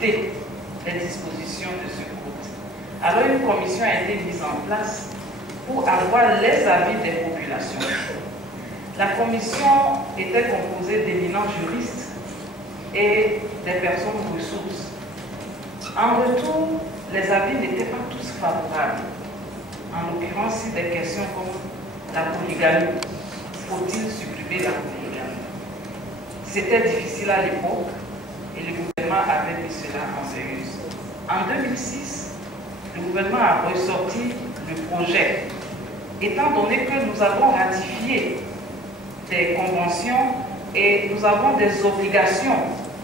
les dispositions de ce code. Alors une commission a été mise en place pour avoir les avis des populations. La commission était composée d'éminents juristes et des personnes ressources. En retour, les avis n'étaient pas tous favorables. En l'occurrence, si des questions comme la polygamie, faut-il supprimer la polygamie? C'était difficile à l'époque et le gouvernement avait mis cela en sérieux. En 2006, le gouvernement a ressorti le projet. Étant donné que nous avons ratifié des conventions et nous avons des obligations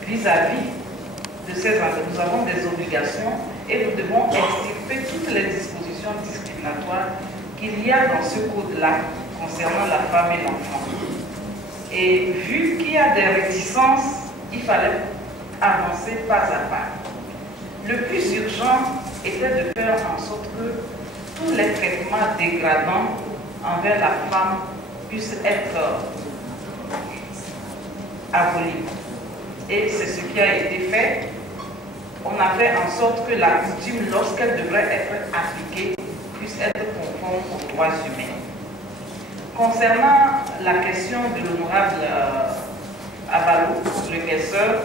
vis-à-vis de ces endroits, nous avons des obligations et nous devons extirper toutes les dispositions discriminatoires qu'il y a dans ce code-là concernant la femme et l'enfant. Et vu qu'il y a des réticences, il fallait avancer pas à pas. Le plus urgent était de faire en sorte que tous les traitements dégradants envers la femme puissent être abolis. Et c'est ce qui a été fait. On a fait en sorte que la coutume, lorsqu'elle devrait être appliquée, puisse être conforme aux droits humains. Concernant la question de l'honorable Abalo, le questeur,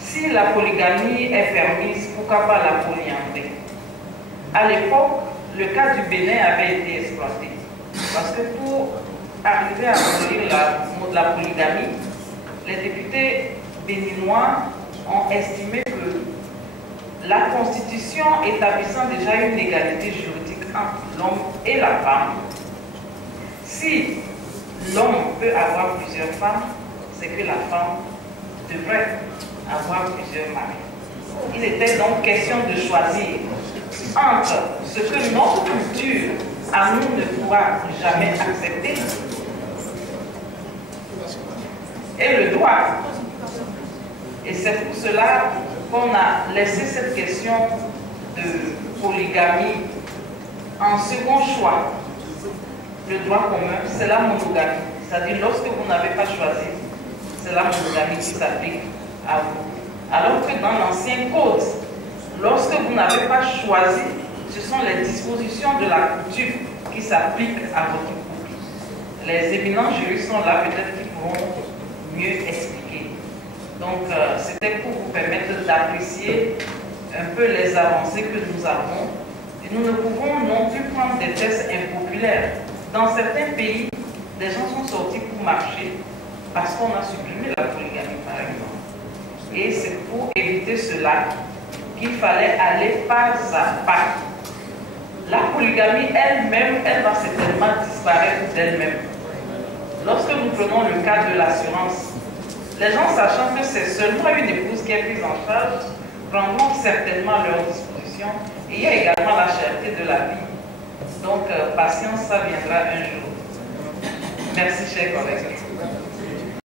si la polygamie est permise, pourquoi pas la polyandrie? À l'époque, le cas du Bénin avait été exploité. Parce que pour arriver à abolir la polygamie, les députés béninois ont estimé que la Constitution établissant déjà une égalité juridique entre l'homme et la femme, si l'homme peut avoir plusieurs femmes, c'est que la femme devrait avoir plusieurs maris. Il était donc question de choisir entre ce que notre culture à nous ne pourra jamais accepter et le droit. Et c'est pour cela qu'on a laissé cette question de polygamie en second choix. Le droit commun, c'est la monogamie. C'est-à-dire, lorsque vous n'avez pas choisi, c'est la monogamie qui s'applique à vous. Alors que dans l'ancien code, lorsque vous n'avez pas choisi, ce sont les dispositions de la coutume qui s'appliquent à votre couple. Les éminents juristes sont là, peut-être qu'ils pourront mieux expliquer. Donc, c'était pour vous permettre d'apprécier un peu les avancées que nous avons. Et nous ne pouvons non plus prendre des tests impopulaires. Dans certains pays, des gens sont sortis pour marcher parce qu'on a supprimé la polygamie, par exemple. Et c'est pour éviter cela qu'il fallait aller pas à pas. La polygamie elle-même, elle va certainement disparaître d'elle-même. Lorsque nous prenons le cas de l'assurance, les gens sachant que c'est seulement une épouse qui est prise en charge, prendront certainement leurs dispositions. Et il y a également la cherté de la vie. Donc, patience, ça viendra un jour. Merci, chers collègues.